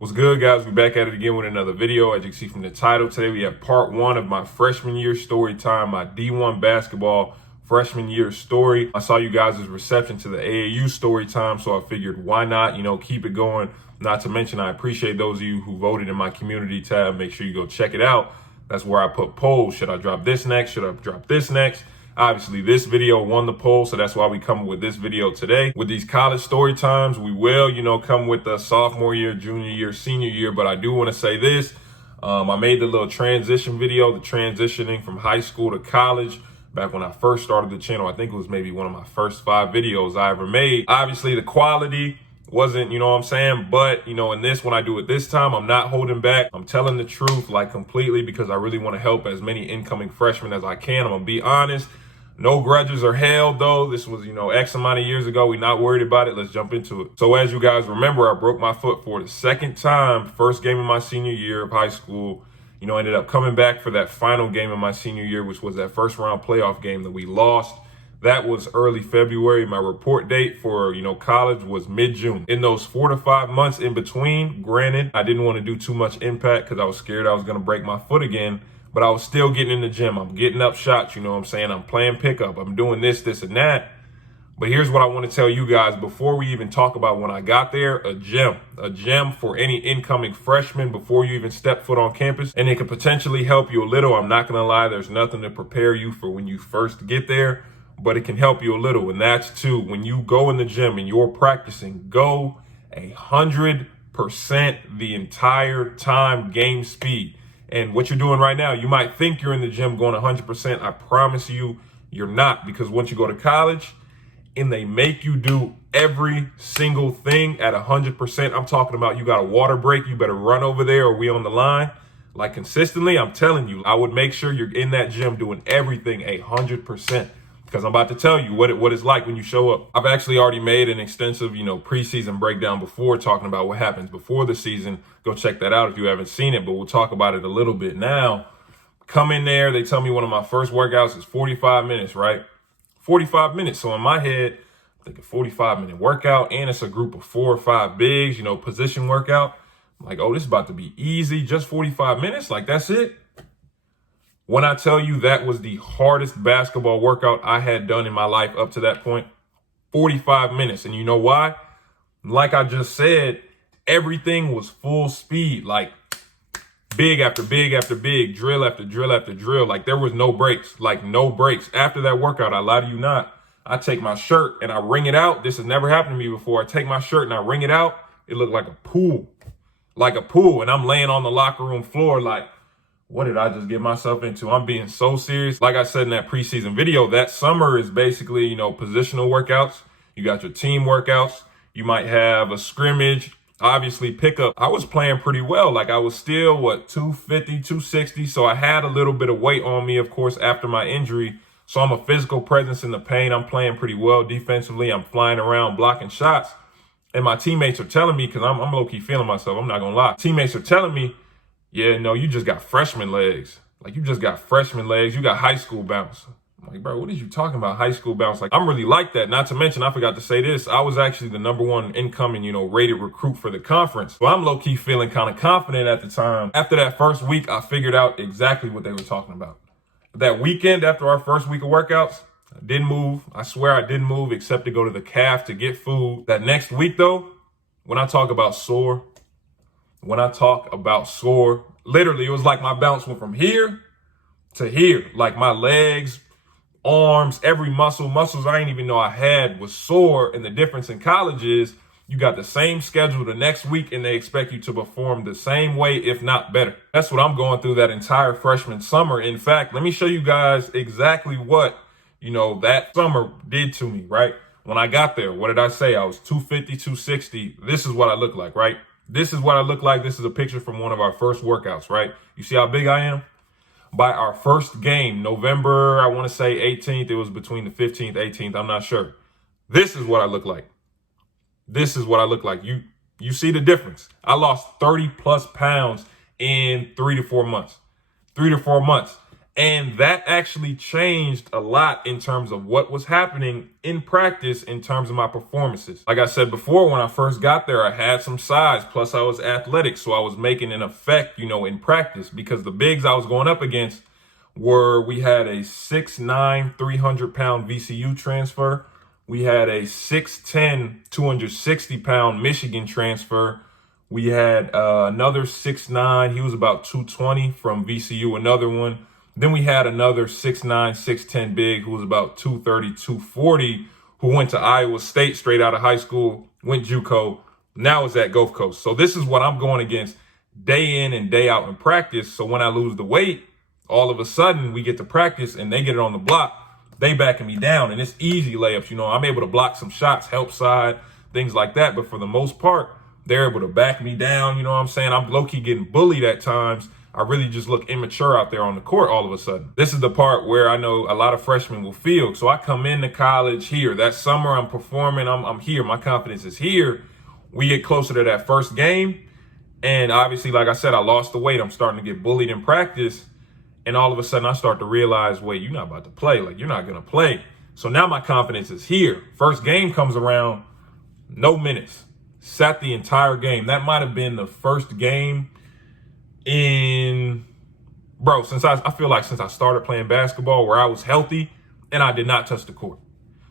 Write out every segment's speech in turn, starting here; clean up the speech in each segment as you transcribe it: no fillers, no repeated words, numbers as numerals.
What's good, guys? We're back at it again with another video. As you can see from the title, today we have part one of my freshman year story time, my D1 basketball freshman year story. I saw you guys' reception to the AAU story time, so I figured why not, keep it going. Not to mention, I appreciate those of you who voted in my community tab. Make sure you go check it out. That's where I put polls. Should I drop this next? Should I drop this next? Obviously, this video won the poll, so that's why we come with this video today. With these college story times, we will, come with the sophomore year, junior year, senior year. But I do want to say this. I made the little transition video, the transitioning from high school to college, back when I first started the channel. I think it was maybe one of my first 5 videos I ever made. Obviously, the quality wasn't, but, in this, when I do it this time, I'm not holding back. I'm telling the truth, completely, because I really want to help as many incoming freshmen as I can. I'm going to be honest. No grudges are held, though. This was, X amount of years ago. We're not worried about it. Let's jump into it. So as you guys remember, I broke my foot for the second time, first game of my senior year of high school. Ended up coming back for that final game of my senior year, which was that first round playoff game that we lost. That was early February. My report date for, college was mid-June. In those 4 to 5 months in between, granted, I didn't want to do too much impact because I was scared I was going to break my foot again. But I was still getting in the gym. I'm getting up shots, I'm playing pickup. I'm doing this, and that. But here's what I want to tell you guys before we even talk about when I got there, a gem for any incoming freshmen before you even step foot on campus. And it could potentially help you a little. I'm not going to lie. There's nothing to prepare you for when you first get there, but it can help you a little. And that's too, when you go in the gym and you're practicing, go 100% the entire time, game speed. And what you're doing right now, you might think you're in the gym going 100%. I promise you, you're not. Because once you go to college and they make you do every single thing at 100%, I'm talking about you got a water break, you better run over there or we on the line. Consistently, I'm telling you, I would make sure you're in that gym doing everything 100%. Because I'm about to tell you what it's like when you show up. I've actually already made an extensive, preseason breakdown before, talking about what happens before the season. Go check that out if you haven't seen it, but we'll talk about it a little bit now. Come in there. They tell me one of my first workouts is 45 minutes, right? 45 minutes. So in my head, I'm thinking 45-minute workout, and it's a group of 4 or 5 bigs, position workout. I'm like, oh, this is about to be easy. Just 45 minutes. That's it. When I tell you that was the hardest basketball workout I had done in my life up to that point, 45 minutes. And you know why? Like I just said, everything was full speed, big after big after big, drill after drill after drill. There was no breaks, no breaks. After that workout, I lie to you not, I take my shirt and I wring it out. This has never happened to me before. I take my shirt and I wring it out. It looked like a pool. And I'm laying on the locker room floor what did I just get myself into? I'm being so serious. Like I said in that preseason video, that summer is basically, positional workouts. You got your team workouts. You might have a scrimmage, obviously pickup. I was playing pretty well. I was still, 250, 260. So I had a little bit of weight on me, of course, after my injury. So I'm a physical presence in the paint. I'm playing pretty well defensively. I'm flying around, blocking shots. And my teammates are telling me, because I'm low-key feeling myself, I'm not going to lie. Teammates are telling me, yeah, no, you just got freshman legs. You just got freshman legs. You got high school bounce. I'm like, bro, what are you talking about? High school bounce? I'm really like that. Not to mention, I forgot to say this. I was actually the #1 incoming, rated recruit for the conference. So I'm low-key feeling kind of confident at the time. After that first week, I figured out exactly what they were talking about. That weekend, after our first week of workouts, I didn't move. I swear I didn't move except to go to the caf to get food. That next week, though, when I talk about sore, literally, it was like my bounce went from here to here. My legs, arms, every muscles I didn't even know I had was sore. And the difference in college is you got the same schedule the next week and they expect you to perform the same way, if not better. That's what I'm going through that entire freshman summer. In fact, let me show you guys exactly what, that summer did to me, right? When I got there, what did I say? I was 250, 260. This is what I look like, right? This is what I look like. This is a picture from one of our first workouts, right? You see how big I am? By our first game, November, I want to say 18th. It was between the 15th, 18th. I'm not sure. This is what I look like. This is what I look like. You see the difference. I lost 30 plus pounds in 3 to 4 months. 3 to 4 months. And that actually changed a lot in terms of what was happening in practice in terms of my performances. Like I said before, when I first got there, I had some size, plus I was athletic. So I was making an effect, in practice, because the bigs I was going up against we had a 6'9", 300-pound VCU transfer. We had a 6'10", 260-pound Michigan transfer. We had another 6'9", he was about 220 from VCU, another one. Then we had another 6'9", 6'10 big who was about 230, 240, who went to Iowa State straight out of high school, went JUCO, now is at Gulf Coast. So this is what I'm going against day in and day out in practice. So when I lose the weight, all of a sudden we get to practice and they get it on the block, they backing me down, and it's easy layups. I'm able to block some shots, help side, things like that. But for the most part, they're able to back me down. You know what I'm saying? I'm low-key getting bullied at times. I really just look immature out there on the court all of a sudden. This is the part where I know a lot of freshmen will feel. So I come into college here. That summer I'm performing. I'm here. My confidence is here. We get closer to that first game. And obviously, like I said, I lost the weight. I'm starting to get bullied in practice. And all of a sudden I start to realize, wait, you're not about to play. Like, you're not going to play. So now my confidence is here. First game comes around, no minutes. Sat the entire game. That might have been the first game since I feel like since I started playing basketball where I was healthy and I did not touch the court.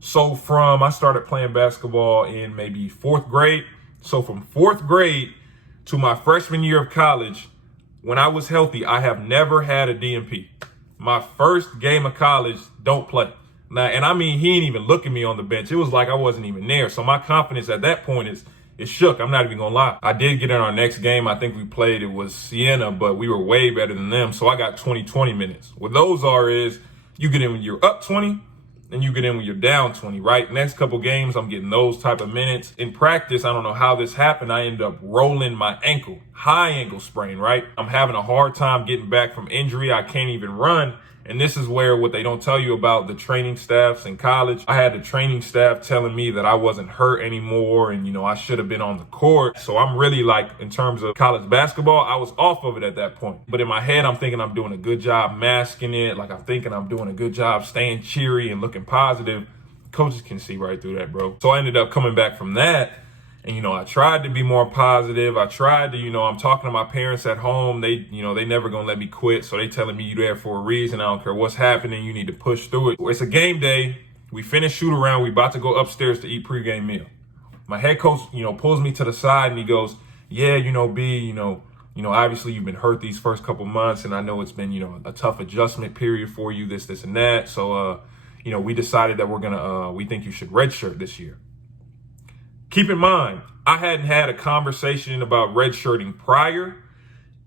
So I started playing basketball in maybe fourth grade. So from fourth grade to my freshman year of college, when I was healthy, I have never had a DNP. My first game of college, don't play. Now, and I mean, he ain't even look at me on the bench. It was like I wasn't even there. So my confidence at that point is shook. I'm not even gonna lie. I did get in our next game. I think we played, it was Siena, but we were way better than them. So I got 20 minutes. What those is you get in when you're up 20 and you get in when you're down 20, right? Next couple games, I'm getting those type of minutes. In practice, I don't know how this happened. I ended up rolling my ankle, high ankle sprain, right? I'm having a hard time getting back from injury. I can't even run. And this is where what they don't tell you about the training staffs in college. I had the training staff telling me that I wasn't hurt anymore and, I should have been on the court. So I'm really in terms of college basketball, I was off of it at that point. But in my head, I'm thinking I'm doing a good job masking it. I'm thinking I'm doing a good job staying cheery and looking positive. Coaches can see right through that, bro. So I ended up coming back from that. And, I tried to be more positive. I tried to, I'm talking to my parents at home. They never going to let me quit. So they telling me you're there for a reason. I don't care what's happening. You need to push through it. It's a game day. We finish shoot around. We about to go upstairs to eat pregame meal. My head coach, pulls me to the side and he goes, yeah, B, obviously you've been hurt these first couple months. And I know it's been, a tough adjustment period for you, this and that. So, we decided that we think you should redshirt this year. Keep in mind, I hadn't had a conversation about redshirting prior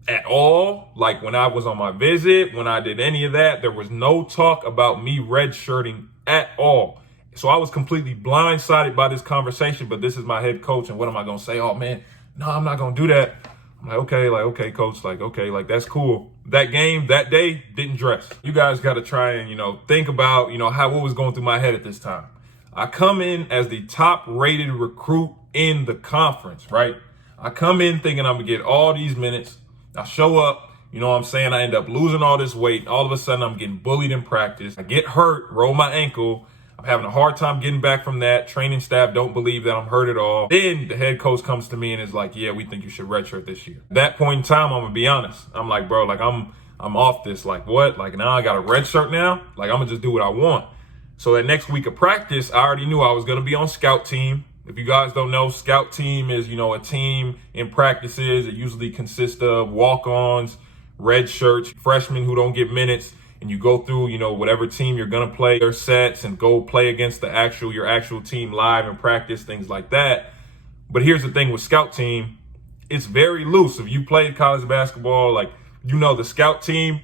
at all. Like when I was on my visit, when I did any of that, there was no talk about me redshirting at all. So I was completely blindsided by this conversation, but this is my head coach. And what am I going to say? Oh man, no, I'm not going to do that. I'm okay, coach, that's cool. That game, that day, didn't dress. You guys got to try and, think about, what was going through my head at this time. I come in as the top rated recruit in the conference, right? I come in thinking I'm going to get all these minutes. I show up, I end up losing all this weight. All of a sudden I'm getting bullied in practice. I get hurt, roll my ankle. I'm having a hard time getting back from that. Training staff don't believe that I'm hurt at all. Then the head coach comes to me and is like, yeah, we think you should redshirt this year. At that point in time, I'm going to be honest. I'm like, bro, I'm off this. What? Now I got a redshirt now? I'm going to just do what I want. So that next week of practice, I already knew I was going to be on scout team. If you guys don't know, scout team is, a team in practices. It usually consists of walk-ons, red shirts, freshmen who don't get minutes. And you go through, whatever team you're going to play, their sets, and go play against your actual team live in practice, things like that. But here's the thing with scout team. It's very loose. If you played college basketball, the scout team,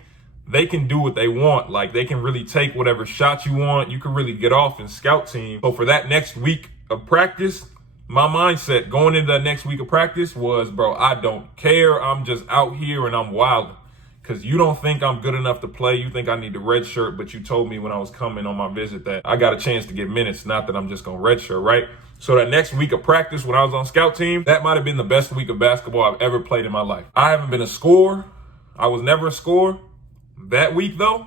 they can do what they want. They can really take whatever shot you want. You can really get off in scout team. So for that next week of practice, my mindset going into that next week of practice was, bro, I don't care. I'm just out here and I'm wilding. Because you don't think I'm good enough to play. You think I need the redshirt, but you told me when I was coming on my visit that I got a chance to get minutes, not that I'm just going to redshirt, right? So that next week of practice when I was on scout team, that might have been the best week of basketball I've ever played in my life. I haven't been a scorer. I was never a scorer. That week, though,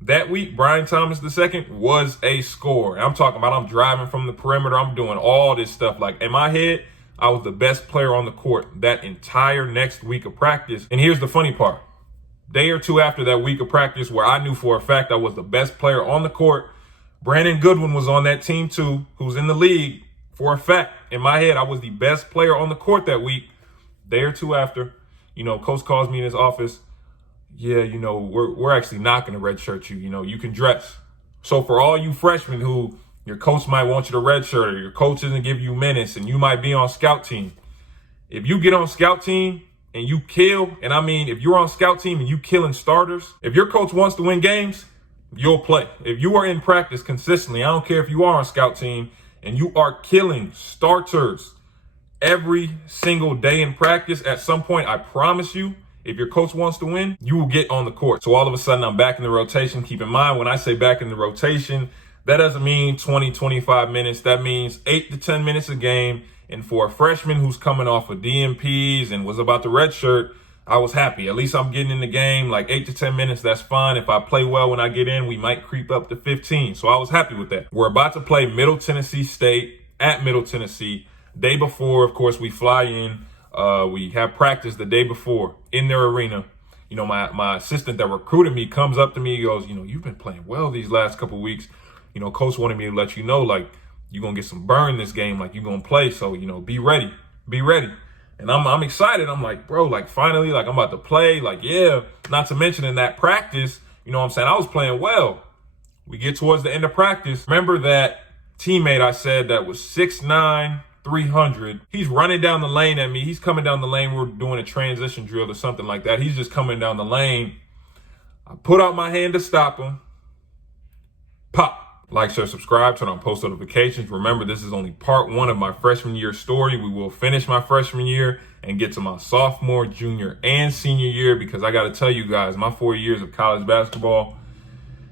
That week, Brian Thomas II was a scorer. I'm talking about I'm driving from the perimeter. I'm doing all this stuff. Like, in my head, I was the best player on the court that entire next week of practice. And here's the funny part. Day or two after that week of practice, where I knew for a fact I was the best player on the court, Brandon Goodwin was on that team too, who's in the league. For a fact, in my head, I was the best player on the court that week. Day or two after, coach calls me in his office. Yeah, we're actually not going to redshirt you. You can dress. So for all you freshmen who your coach might want you to redshirt, or your coach doesn't give you minutes and you might be on scout team, if you get on scout team and you kill, and I mean, if you're on scout team and you killing starters, if your coach wants to win games, you'll play. If you are in practice consistently, I don't care if you are on scout team and you are killing starters every single day in practice, at some point, I promise you, if your coach wants to win, you will get on the court. So all of a sudden, I'm back in the rotation. Keep in mind, when I say back in the rotation, that doesn't mean 20, 25 minutes. That means 8 to 10 minutes a game. And for a freshman who's coming off of DMPs and was about to redshirt, I was happy. At least I'm getting in the game like 8 to 10 minutes. That's fine. If I play well when I get in, we might creep up to 15. So I was happy with that. We're about to play Middle Tennessee State at Middle Tennessee. Day before, of course, we fly in. We have practice the day before in their arena. My assistant that recruited me comes up to me. He goes, you've been playing well these last couple of weeks. Coach wanted me to let you know, like, you're going to get some burn this game. Like, you're going to play. So, be ready. Be ready. And I'm excited. I'm like, bro, like, finally, like, I'm about to play. Like, yeah. Not to mention in that practice, I was playing well. We get towards the end of practice. Remember that teammate I said that was 6'9", 300. He's running down the lane at me. He's coming down the lane. We're doing a transition drill or something like that. He's just coming down the lane. I put out my hand to stop him. Pop. Like, share, subscribe, turn on post notifications. Remember, this is only part 1 of my freshman year story. We will finish my freshman year and get to my sophomore, junior, and senior year, because I got to tell you guys, my 4 years of college basketball,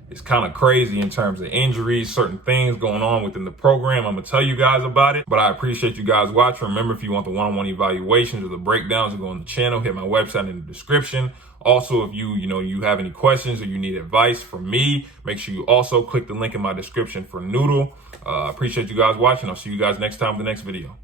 it's kind of crazy in terms of injuries, certain things going on within the program. I'm going to tell you guys about it, but I appreciate you guys watching. Remember, if you want the one-on-one evaluations or the breakdowns, go on the channel, hit my website in the description. Also, if you have any questions or you need advice from me, make sure you also click the link in my description for Noodle. Appreciate you guys watching. I'll see you guys next time in the next video.